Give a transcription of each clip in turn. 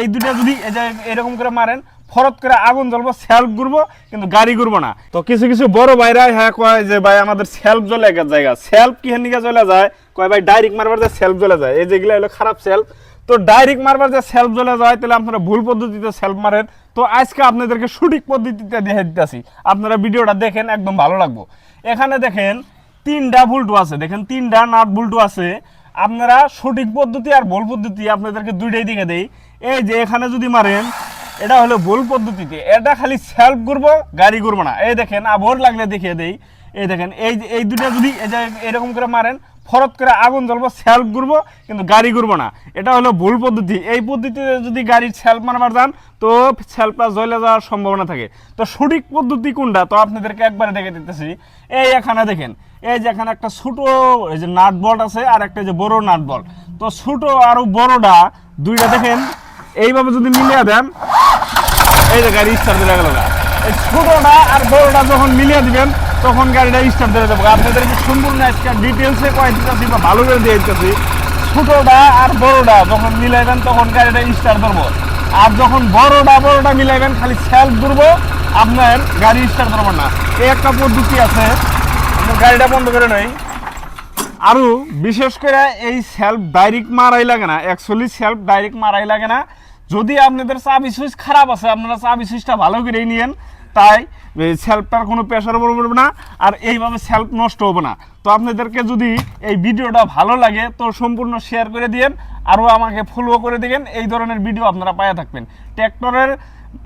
এই দুটা যদি এরকম করে মারেন ফরত করে আগুন জ্বলবো, সেলফ ঘুরবো, কিন্তু গাড়ি ঘুরবো না। তো কিছু কিছু বড় ভাইরা হ্যাঁ কয় যে ভাই আমাদের সেলফ জ্বলে এক জায়গা, সেলফ কি নিকে চলে যায়, কয় ভাই ডাইরেক্ট মারবার যে সেলফ জ্বলে যায়, এই যেগুলো হলো খারাপ সেলফ। তো ডাইরেক্ট মারবার যে সেলফ জ্বলে যায় তাহলে আপনারা ভুল পদ্ধতিতে সেলফ মারেন। তো আজকে আপনাদেরকে সঠিক পদ্ধতিতে দেখে দিতেছি, আপনারা ভিডিওটা দেখেন, একদম ভালো লাগবো। এখানে দেখেন 3টা ভুলটু আছে, দেখেন 3টা নাট ভুলটু আছে। আপনারা সঠিক পদ্ধতি আর ভুল পদ্ধতি আপনাদেরকে দুইটাই দেখে দেই। এই যে এখানে যদি মারেন, এটা হলো ভুল পদ্ধতিতে, এটা খালি সেলফ ঘুরবো, গাড়ি ঘুরবো না। এই দেখেন আবর লাগলে দেখিয়ে দেই। এই দেখেন এই দুটা যদি এরকম করে মারেন ফরত করে আগুন জ্বলবো, সেলফ ঘুরবো, কিন্তু গাড়ি ঘুরবো না। এটা হলো ভুল পদ্ধতি। এই পদ্ধতিতে যদি গাড়ির সেলফ মারবার যান তো সেলফটা জ্বলে যাওয়ার সম্ভাবনা থাকে। তো সঠিক পদ্ধতি কোনটা, তো আপনাদেরকে একবারে দেখে দিতেছি। এই এখানে দেখেন, এই যে এখানে একটা ছোট এই যে নাট বল্ট আছে আর একটা যে বড় নাট বল্ট। তো ছোট আর বড়টা দুইটা দেখেন এইভাবে যদি মিলিয়ে দেন, এই যে গাড়ি স্টার্ট দিয়ে গেল। এই ছোটটা আর বড়টা যখন মিলিয়ে দিবেন তখন গাড়িটা স্টার্ট দিয়ে দেবো। আপনাদেরকে সম্পূর্ণ আজকে ডিটেলসে কয়ে দিতেছি বা ভালো করে দিয়ে দিতেছি। ছোটটা আর বড়টা যখন মিলাইবেন তখন গাড়িটা স্টার্ট ধরবো, আর যখন বড়টা মিলাইবেন খালি সেলফ ধরবো, আপনার গাড়ি স্টার্ট ধরবো না। এই একটা পদ্ধতি আছে, গাড়িটা বন্ধ করে নেই। আরও বিশেষ করে এই সেলফ ডাইরেক্ট মারাই লাগে না, অ্যাকচুয়ালি সেলফ ডাইরেক্ট মারাই লাগে না। যদি আপনাদের চাবি সুইচ খারাপ আছে, আপনারা চাবি সুইচটা ভালো করে নিয়েন, তাই সেলফটার কোনো প্রেশার পড়বে না আর এইভাবে সেলফ নষ্ট হবে না। তো আপনাদেরকে যদি এই ভিডিওটা ভালো লাগে তো সম্পূর্ণ শেয়ার করে দিয়েন, আরও আমাকে ফলো করে দিবেন। এই ধরনের ভিডিও আপনারা পাওয়া থাকবেন, ট্র্যাক্টরের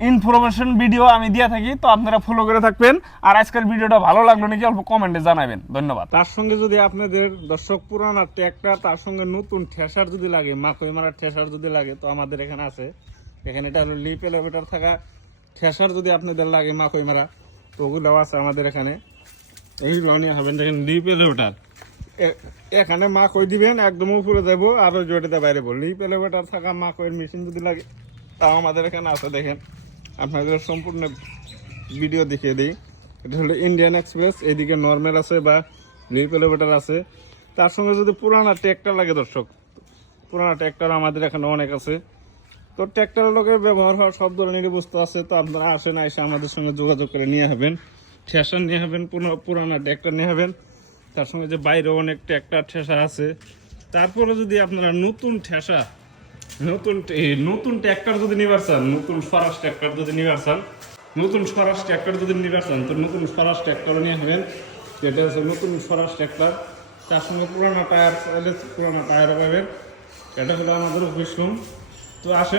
ইনফরমেশন ভিডিও আমি দিয়ে থাকি, তো আপনারা ফলো করে থাকবেন। আর আজকের ভিডিওটা ভালো লাগলো নাকি অল্প কমেন্টে জানাবেন, ধন্যবাদ। তার সঙ্গে যদি আপনাদের দর্শক পুরানা ট্র্যাক্টর, তার সঙ্গে নতুন ঠেসার যদি লাগে, মাকই মারার ঠেসার যদি লাগে, তো আমাদের এখানে আছে। এখানে এটা হলো লিপ এলিভেটর থাকা ঠেসার যদি আপনাদের লাগে মাকই মারা, তো ওগুলোও আছে আমাদের এখানে। এই নিয়ে হবেন, দেখেন লিপ এলিভেটর, এখানে মাকই দিবেন একদম উপরে যাবো আর ওই জোটাতে বাইরে বল। লিপ এলিভেটর থাকা মাকইয়ের মেশিন যদি লাগে তাও আমাদের এখানে আছে। দেখেন আপনাদের সম্পূর্ণ ভিডিও দেখিয়ে দিই। এটা হলো ইন্ডিয়ান এক্সপ্রেস, এদিকে নর্মাল আছে বা লিপ এলিভেটর আছে। তার সঙ্গে যদি পুরানা ট্র্যাক্টর লাগে দর্শক, পুরানা ট্র্যাক্টর আমাদের এখানে অনেক আছে। তো ট্র্যাক্টরের লোকের ব্যবহার হওয়ার সব ধরনেরই বস্তু আছে। তো আপনারা আসেন, এসে আমাদের সঙ্গে যোগাযোগ করে নিয়ে হবেন, ঠেসার নিয়ে হবেন, পুরানা ট্র্যাক্টর নিয়ে হবেন। তার সঙ্গে যে বাইরেও অনেক ট্র্যাক্টর ঠেসা আছে। তারপরে যদি আপনারা নতুন ঠেসা, নতুন ট্র্যাক্টর যদি নিবার চান, নতুন স্বরাজ ট্র্যাক্টর যদি নিবার চান, তো নতুন স্বরাজ ট্র্যাক্টর নিয়ে হবেন। যেটা হচ্ছে নতুন স্বরাজ ট্র্যাক্টর, তার সঙ্গে পুরানা টায়ারও পাবেন। এটা হলো আমাদের অফিস রুম। তো আসেন।